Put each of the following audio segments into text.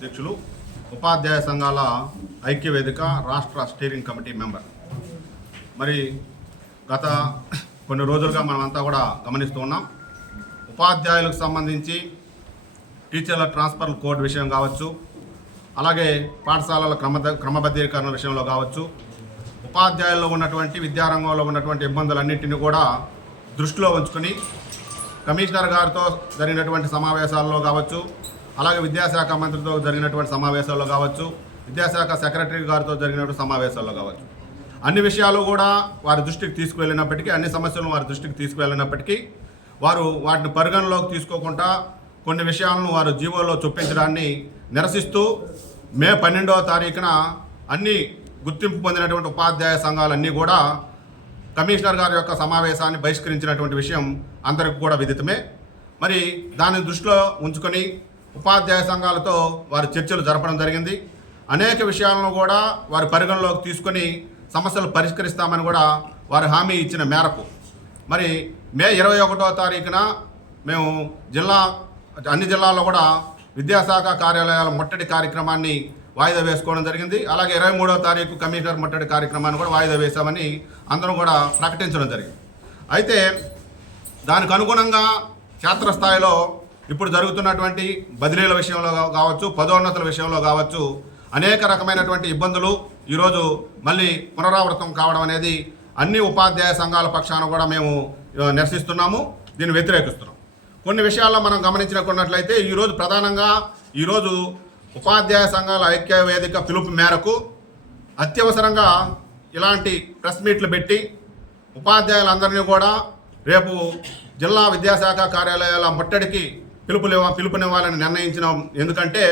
అధ్యక్షులు ఉపాధ్యాయ సంఘాల ఐక్యవేదిక రాష్ట్ర స్టీరింగ్ కమిటీ మెంబర్. మరి గత కొన్ని రోజులుగా మనమంతా కూడా గమనిస్తూ ఉన్నాం. ఉపాధ్యాయులకు సంబంధించి టీచర్ల ట్రాన్స్ఫర్ కోడ్ విషయం కావచ్చు, అలాగే పాఠశాలల క్రమబద్ధీకరణ విషయంలో కావచ్చు, ఉపాధ్యాయుల్లో ఉన్నటువంటి విద్యారంగంలో ఉన్నటువంటి ఇబ్బందులన్నింటినీ కూడా దృష్టిలో ఉంచుకొని కమిషనర్ గారితో జరిగినటువంటి సమావేశాల్లో కావచ్చు, అలాగే విద్యాశాఖ మంత్రితో జరిగినటువంటి సమావేశాల్లో కావచ్చు, విద్యాశాఖ సెక్రటరీ గారితో జరిగినటువంటి సమావేశాల్లో కావచ్చు, అన్ని విషయాలు కూడా వారి దృష్టికి తీసుకువెళ్ళినప్పటికీ, అన్ని సమస్యలను వారి దృష్టికి తీసుకువెళ్ళినప్పటికీ వారు వాటిని పరిగణలోకి తీసుకోకుండా కొన్ని విషయాలను వారు జీవోలో చొప్పించడాన్ని నిరసిస్తూ మే 12వ తారీఖున అన్ని గుర్తింపు పొందినటువంటి ఉపాధ్యాయ సంఘాలన్నీ కూడా కమిషనర్ గారి యొక్క సమావేశాన్ని బహిష్కరించినటువంటి విషయం అందరికీ కూడా విదితమే. మరి దాన్ని దృష్టిలో ఉంచుకొని ఉపాధ్యాయ సంఘాలతో వారు చర్చలు జరపడం జరిగింది. అనేక విషయాలను కూడా వారి పరిగణలోకి తీసుకొని సమస్యలు పరిష్కరిస్తామని కూడా వారు హామీ ఇచ్చిన మేరకు మరి మే 21వ తారీఖున మేము అన్ని జిల్లాల్లో కూడా విద్యాశాఖ కార్యాలయాల ముట్టడి కార్యక్రమాన్ని వాయిదా వేసుకోవడం జరిగింది. అలాగే 23వ తారీఖు కమిషనర్ ముట్టడి కార్యక్రమాన్ని కూడా వాయిదా వేశామని అందరం కూడా ప్రకటించడం జరిగింది. అయితే దానికి అనుగుణంగా క్షేత్రస్థాయిలో ఇప్పుడు జరుగుతున్నటువంటి బదిలీల విషయంలో కావచ్చు, పదోన్నతుల విషయంలో కావచ్చు, అనేక రకమైనటువంటి ఇబ్బందులు ఈరోజు మళ్ళీ పునరావృతం కావడం అనేది అన్ని ఉపాధ్యాయ సంఘాల పక్షాన కూడా మేము నిరసిస్తున్నాము, దీన్ని వ్యతిరేకిస్తున్నాం. కొన్ని విషయాల్లో మనం గమనించుకున్నట్లయితే ఈరోజు ప్రధానంగా ఉపాధ్యాయ సంఘాల ఐక్య వేదిక పిలుపు మేరకు అత్యవసరంగా ఇలాంటి ప్రెస్ మీట్లు పెట్టి ఉపాధ్యాయులందరినీ కూడా రేపు జిల్లా విద్యాశాఖ కార్యాలయాల ముట్టడికి పిలుపునివ్వాలని నిర్ణయించినాం. ఎందుకంటే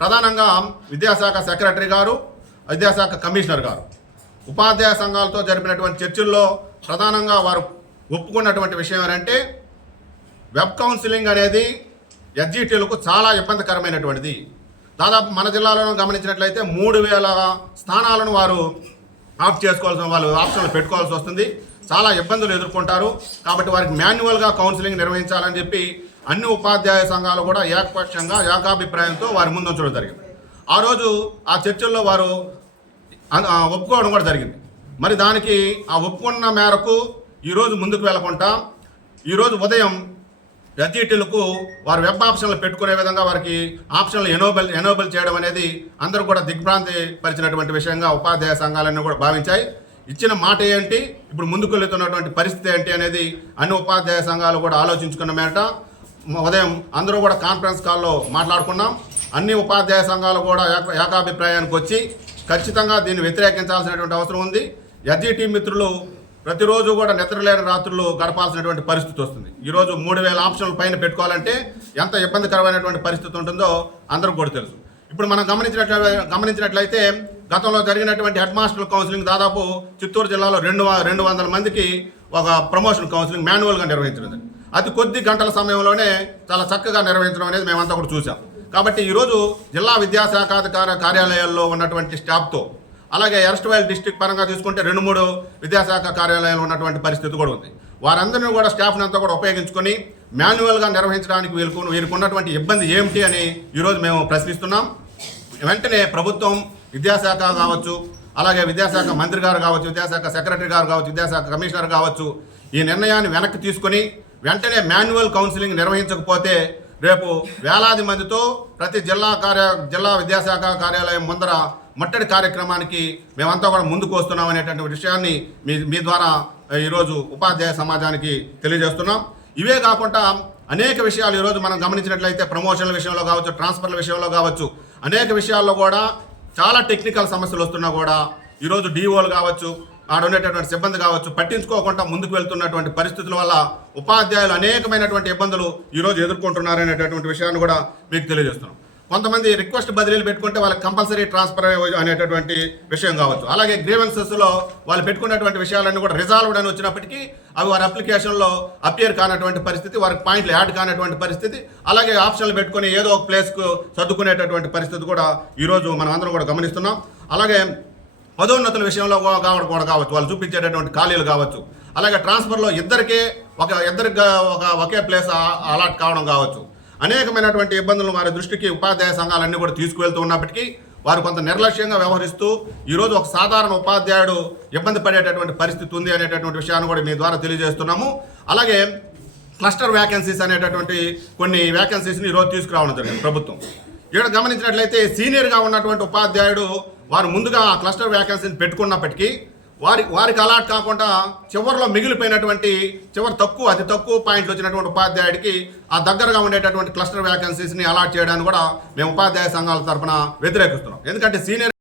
ప్రధానంగా విద్యాశాఖ సెక్రటరీ గారు, విద్యాశాఖ కమిషనర్ గారు ఉపాధ్యాయ సంఘాలతో జరిపినటువంటి చర్చల్లో ప్రధానంగా వారు ఒప్పుకున్నటువంటి విషయం ఏంటంటే వెబ్ కౌన్సిలింగ్ అనేది ఎస్జిటిలకు చాలా ఇబ్బందికరమైనటువంటిది. దాదాపు మన జిల్లాలో గమనించినట్లయితే 3000 స్థానాలను వారు వాళ్ళు ఆప్షన్లు పెట్టుకోవాల్సి వస్తుంది. చాలా ఇబ్బందులు ఎదుర్కొంటారు. కాబట్టి వారికి మాన్యువల్గా కౌన్సిలింగ్ నిర్వహించాలని చెప్పి అన్ని ఉపాధ్యాయ సంఘాలు కూడా ఏకపక్షంగా ఏకాభిప్రాయంతో వారి ముందుంచడం జరిగింది. ఆ రోజు ఆ చర్చల్లో వారు ఒప్పుకోవడం కూడా జరిగింది. మరి దానికి ఆ ఒప్పుకున్న మేరకు ఈరోజు ముందుకు వెళ్ళకుండా ఈరోజు ఉదయం ఎస్జిటిలకు వారు వెబ్ ఆప్షన్లు పెట్టుకునే విధంగా వారికి ఆప్షన్లు ఎనోబుల్ చేయడం అనేది అందరూ కూడా దిగ్భ్రాంతి పరిచినటువంటి విషయంగా ఉపాధ్యాయ సంఘాలన్నీ కూడా భావించాయి. ఇచ్చిన మాట ఏంటి, ఇప్పుడు ముందుకు వెళ్తున్నటువంటి పరిస్థితి ఏంటి అనేది అన్ని ఉపాధ్యాయ సంఘాలు కూడా ఆలోచించుకున్న మేట ఉదయం అందరూ కూడా కాన్ఫరెన్స్ కాల్లో మాట్లాడుకున్నాం. అన్ని ఉపాధ్యాయ సంఘాలు కూడా ఏకాభిప్రాయానికి వచ్చి ఖచ్చితంగా దీన్ని వ్యతిరేకించాల్సినటువంటి అవసరం ఉంది. ఎస్జిటి మిత్రులు ప్రతిరోజు కూడా నిద్రలేని రాత్రులు గడపాల్సినటువంటి పరిస్థితి వస్తుంది. ఈరోజు 3000 ఆప్షన్ల పైన పెట్టుకోవాలంటే ఎంత ఇబ్బందికరమైనటువంటి పరిస్థితి ఉంటుందో అందరికీ కూడా తెలుసు. ఇప్పుడు మనం గమనించినట్లయితే గతంలో జరిగినటువంటి హెడ్ మాస్టర్ కౌన్సిలింగ్ దాదాపు చిత్తూరు జిల్లాలో 200 మందికి ఒక ప్రమోషన్ కౌన్సిలింగ్ మాన్యువల్గా నిర్వహించడం, అతి కొద్ది గంటల సమయంలోనే చాలా చక్కగా నిర్వహించడం అనేది మేమంతా కూడా చూసాం. కాబట్టి ఈరోజు జిల్లా విద్యాశాఖాధికార కార్యాలయాల్లో ఉన్నటువంటి స్టాఫ్తో, అలాగే ఎర్స్ట్వైల్ డిస్ట్రిక్ట్ పరంగా తీసుకుంటే 2-3 విద్యాశాఖ కార్యాలయాలు ఉన్నటువంటి పరిస్థితి కూడా ఉంది. వారందరినీ కూడా స్టాఫ్ని అంతా కూడా ఉపయోగించుకొని మాన్యువల్గా నిర్వహించడానికి వీరికి ఉన్నటువంటి ఇబ్బంది ఏమిటి అని ఈరోజు మేము ప్రశ్నిస్తున్నాం. వెంటనే ప్రభుత్వం, విద్యాశాఖ కావచ్చు, అలాగే విద్యాశాఖ మంత్రి గారు కావచ్చు, విద్యాశాఖ సెక్రటరీ గారు కావచ్చు, విద్యాశాఖ కమిషనర్ కావచ్చు, ఈ నిర్ణయాన్ని వెనక్కి తీసుకొని వెంటనే మాన్యువల్ కౌన్సిలింగ్ నిర్వహించకపోతే రేపు వేలాది మందితో ప్రతి జిల్లా విద్యాశాఖ కార్యాలయం ముందర ముట్టడి కార్యక్రమానికి మేమంతా కూడా ముందుకు వస్తున్నాం అనేటువంటి విషయాన్ని మీ ద్వారా ఈరోజు ఉపాధ్యాయ సమాజానికి తెలియజేస్తున్నాం. ఇవే కాకుండా అనేక విషయాలు ఈరోజు మనం గమనించినట్లయితే ప్రమోషన్ల విషయంలో కావచ్చు, ట్రాన్స్ఫర్ల విషయంలో కావచ్చు, అనేక విషయాల్లో కూడా చాలా టెక్నికల్ సమస్యలు వస్తున్నా కూడా ఈరోజు డిఓలు కావచ్చు, ఆడ ఉండేటటువంటి సిబ్బంది కావచ్చు పట్టించుకోకుండా ముందుకు వెళ్తున్నటువంటి పరిస్థితుల వల్ల ఉపాధ్యాయులు అనేకమైనటువంటి ఇబ్బందులు ఈరోజు ఎదుర్కొంటున్నారనేటటువంటి విషయాన్ని కూడా మీకు తెలియజేస్తున్నాం. కొంతమంది రిక్వెస్ట్ బదిలీలు పెట్టుకుంటే వాళ్ళకి కంపల్సరీ ట్రాన్స్ఫర్ అనేటటువంటి విషయం కావచ్చు, అలాగే గ్రీవెన్సెస్లో వాళ్ళు పెట్టుకున్నటువంటి విషయాలన్నీ కూడా రిజాల్వ్డ్ అని వచ్చినప్పటికీ అవి వారి అప్లికేషన్లో అపియర్ కానటువంటి పరిస్థితి, వారికి పాయింట్లు యాడ్ కానటువంటి పరిస్థితి, అలాగే ఆప్షన్లు పెట్టుకుని ఏదో ఒక ప్లేస్కు సర్దుకునేటటువంటి పరిస్థితి కూడా ఈరోజు మనం అందరం కూడా గమనిస్తున్నాం. అలాగే పదోన్నతుల విషయంలో కూడా కావచ్చు, వాళ్ళు చూపించేటటువంటి ఖాళీలు కావచ్చు, అలాగే ట్రాన్స్ఫర్లో ఇద్దరికి ఒకే ప్లేస్ అలాట్ కావడం కావచ్చు, అనేకమైనటువంటి ఇబ్బందులు వారి దృష్టికి ఉపాధ్యాయ సంఘాలన్నీ కూడా తీసుకువెళ్తూ ఉన్నప్పటికీ వారు కొంత నిర్లక్ష్యంగా వ్యవహరిస్తూ ఈరోజు ఒక సాధారణ ఉపాధ్యాయుడు ఇబ్బంది పడేటటువంటి పరిస్థితి ఉంది అనేటటువంటి విషయాన్ని కూడా మీ ద్వారా తెలియజేస్తున్నాము. అలాగే క్లస్టర్ వ్యాకెన్సీస్ అనేటటువంటి కొన్ని వ్యాకెన్సీస్ని ఈరోజు తీసుకురావడం జరిగింది ప్రభుత్వం. ఇక్కడ గమనించినట్లయితే సీనియర్గా ఉన్నటువంటి ఉపాధ్యాయుడు వారు ముందుగా ఆ క్లస్టర్ వ్యాకెన్సీని పెట్టుకున్నప్పటికీ వారికి అలాట్ కాకుండా చివరిలో మిగిలిపోయినటువంటి అతి తక్కువ పాయింట్లు వచ్చినటువంటి ఉపాధ్యాయుడికి ఆ దగ్గరగా ఉండేటటువంటి క్లస్టర్ వ్యాకెన్సీస్ని అలాట్ చేయడానికి కూడా మేము ఉపాధ్యాయ సంఘాల తరఫున వ్యతిరేకిస్తున్నాం. ఎందుకంటే సీనియర్